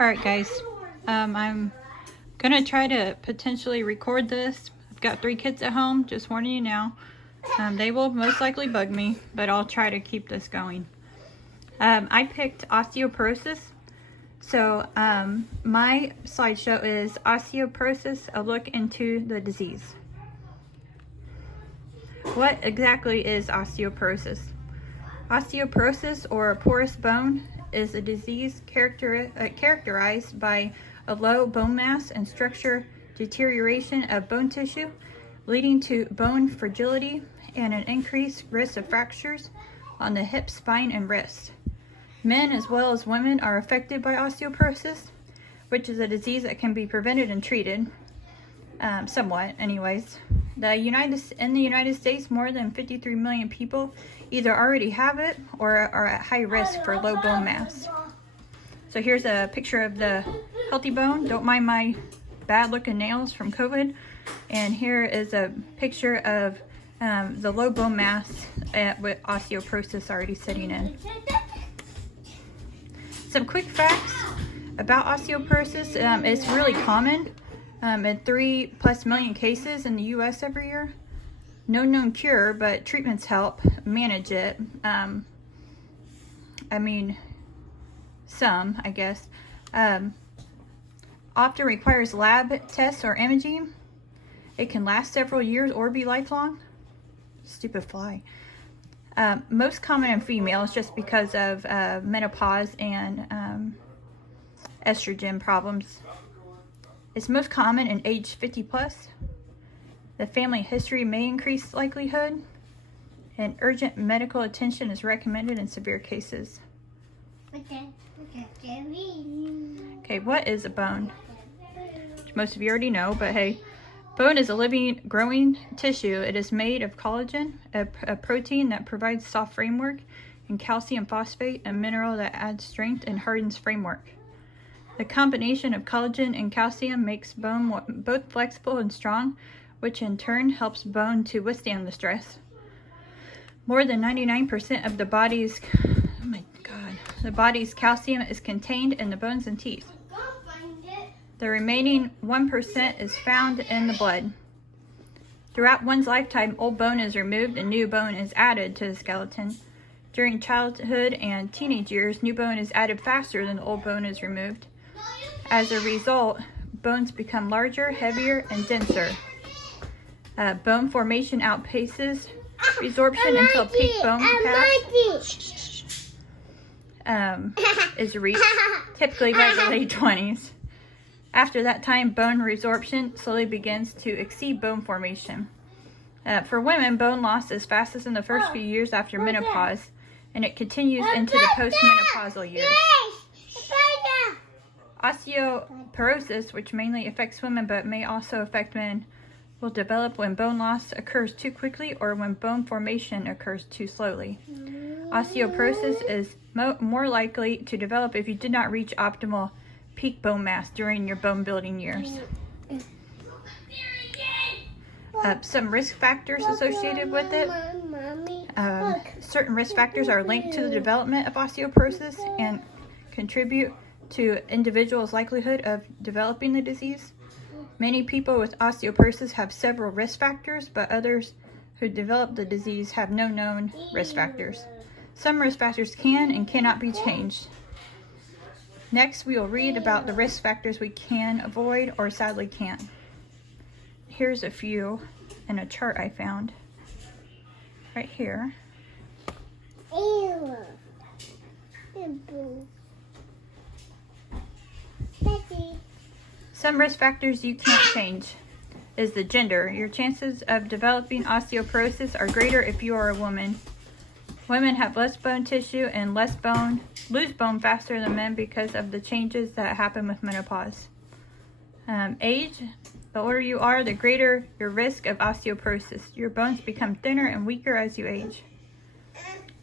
Alright guys, I'm gonna try to potentially record this. I've got 3 kids at home, just warning you now. They will most likely bug me, but I'll try to keep this going. I picked osteoporosis. So my slideshow is osteoporosis, a look into the disease. What exactly is osteoporosis? Osteoporosis, or porous bone, is a disease characterized by a low bone mass and structure deterioration of bone tissue, leading to bone fragility and an increased risk of fractures on the hip, spine, and wrist. Men as well as women are affected by osteoporosis, which is a disease that can be prevented and treated, somewhat anyways. In the United States, more than 53 million people either already have it or are at high risk for low bone mass. So here's a picture of the healthy bone. Don't mind my bad looking nails from COVID. And here is a picture of the low bone mass with osteoporosis already setting in. Some quick facts about osteoporosis. It's really common. In 3+ million cases in the US every year. No known cure, but treatments help manage it. Some, I guess. Often requires lab tests or imaging. It can last several years or be lifelong. Stupid fly. Most common in females just because of menopause and estrogen problems. It's most common in age 50+. The family history may increase likelihood, and urgent medical attention is recommended in severe cases. Okay, what is a bone? Which most of you already know, but hey. Bone is a living, growing tissue. It is made of collagen, a protein that provides soft framework, and calcium phosphate, a mineral that adds strength and hardens framework. The combination of collagen and calcium makes bone both flexible and strong, which in turn helps bone to withstand the stress. More than 99% of the body's calcium is contained in the bones and teeth. The remaining 1% is found in the blood. Throughout one's lifetime, old bone is removed and new bone is added to the skeleton. During childhood and teenage years, new bone is added faster than the old bone is removed. As a result, bones become larger, heavier, and denser. Bone formation outpaces resorption until peak bone capacity is reached, typically by the late 20s. After that time, bone resorption slowly begins to exceed bone formation. For women, bone loss is fastest in the first few years after menopause, and it continues into the postmenopausal years. Osteoporosis, which mainly affects women but may also affect men, will develop when bone loss occurs too quickly or when bone formation occurs too slowly. Osteoporosis is more likely to develop if you did not reach optimal peak bone mass during your bone building years. Some risk factors associated with it. Certain risk factors are linked to the development of osteoporosis and contribute to individuals' likelihood of developing the disease. Many people with osteoporosis have several risk factors, but others who develop the disease have no known risk factors. Some risk factors can and cannot be changed. Next, we will read about the risk factors we can avoid or sadly can't. Here's a few in a chart I found right here. Some risk factors you can't change is the gender. Your chances of developing osteoporosis are greater if you are a woman. Women have less bone tissue and lose bone faster than men because of the changes that happen with menopause. Age, the older you are, the greater your risk of osteoporosis. Your bones become thinner and weaker as you age.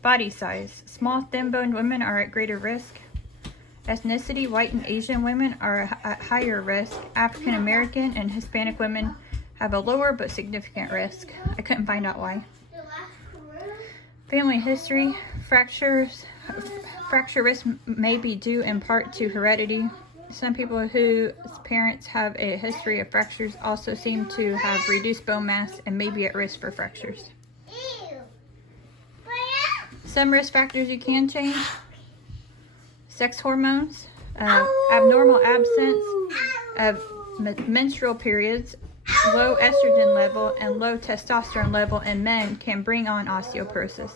Body size, small, thin-boned women are at greater risk. Ethnicity, white and Asian women are at higher risk. African American and Hispanic women have a lower but significant risk. I couldn't find out why. Family history, fracture risk may be due in part to heredity. Some people whose parents have a history of fractures also seem to have reduced bone mass and may be at risk for fractures. Some risk factors you can change: sex hormones, abnormal absence of menstrual periods, low estrogen level, and low testosterone level in men can bring on osteoporosis.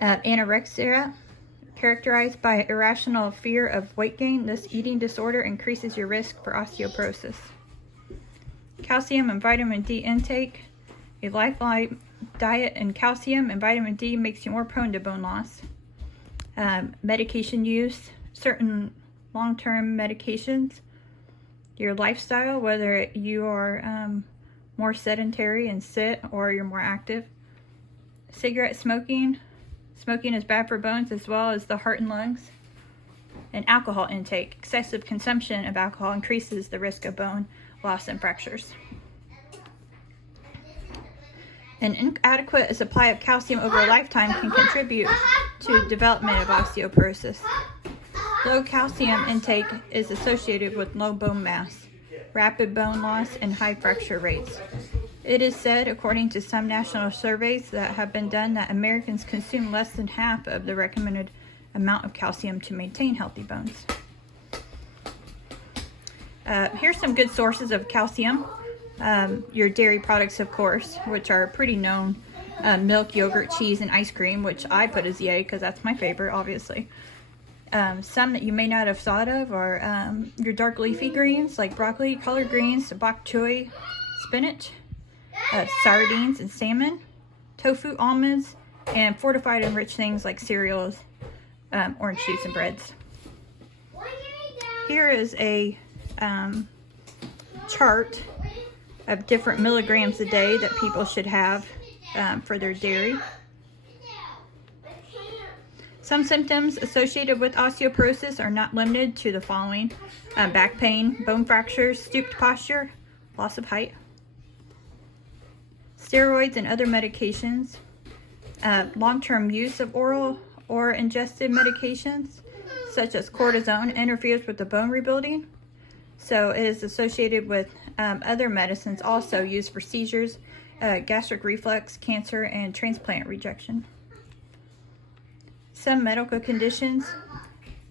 Anorexia, characterized by irrational fear of weight gain. This eating disorder increases your risk for osteoporosis. Calcium and vitamin D intake. A lifelong diet in calcium and vitamin D makes you more prone to bone loss. Medication use, certain long-term medications. Your lifestyle, whether you are more sedentary and sit or you're more active. Cigarette smoking. Smoking is bad for bones as well as the heart and lungs. And alcohol intake. Excessive consumption of alcohol increases the risk of bone loss and fractures. An inadequate supply of calcium over a lifetime can contribute to development of osteoporosis. Low calcium intake is associated with low bone mass, rapid bone loss, and high fracture rates. It is said, according to some national surveys that have been done, that Americans consume less than half of the recommended amount of calcium to maintain healthy bones. Here's some good sources of calcium. Your dairy products, of course, which are pretty known. Milk, yogurt, cheese, and ice cream, which I put as yay because that's my favorite, obviously. Some that you may not have thought of are your dark leafy greens like broccoli, collard greens, bok choy, spinach, sardines and salmon, tofu, almonds, and fortified enriched things like cereals, orange juice, and breads. Here is a chart of different milligrams a day that people should have for their dairy. Some symptoms associated with osteoporosis are not limited to the following: back pain, bone fractures, stooped posture, loss of height. Steroids and other medications, long-term use of oral or ingested medications, such as cortisone, interferes with the bone rebuilding. So it is associated with other medicines also used for seizures, gastric reflux, cancer, and transplant rejection. Some medical conditions.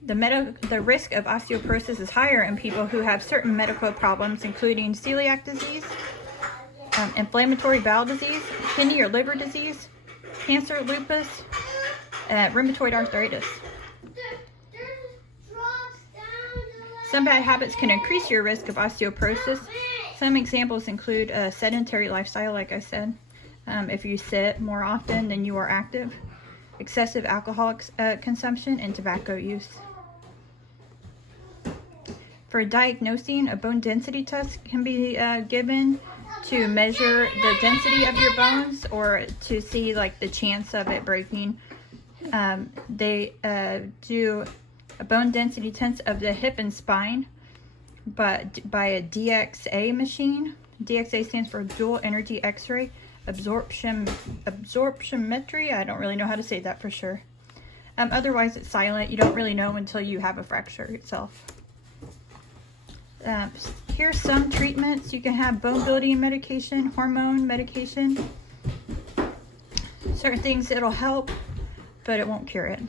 The risk of osteoporosis is higher in people who have certain medical problems, including celiac disease, inflammatory bowel disease, kidney or liver disease, cancer, lupus, rheumatoid arthritis. Some bad habits can increase your risk of osteoporosis. Some examples include a sedentary lifestyle, like I said. If you sit more often than you are active, excessive alcohol consumption, and tobacco use. For diagnosing, a bone density test can be given to measure the density of your bones or to see like the chance of it breaking. They do a bone density test of the hip and spine, but by a DXA machine. DXA stands for dual energy X-ray absorptiometry. I don't really know how to say that for sure. Otherwise it's silent. You don't really know until you have a fracture itself. Here's some treatments. You can have bone building medication, hormone medication, certain things that'll help, but it won't cure it.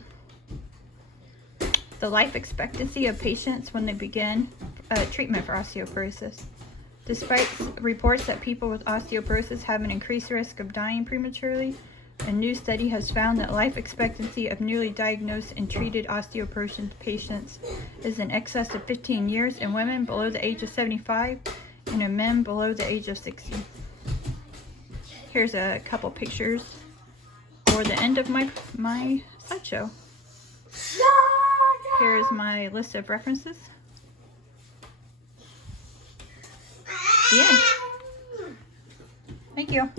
The life expectancy of patients when they begin treatment for osteoporosis. Despite reports that people with osteoporosis have an increased risk of dying prematurely, a new study has found that life expectancy of newly diagnosed and treated osteoporosis patients is in excess of 15 years in women below the age of 75 and in men below the age of 60. Here's a couple pictures for the end of my slideshow. Here's my list of references. The end. Thank you.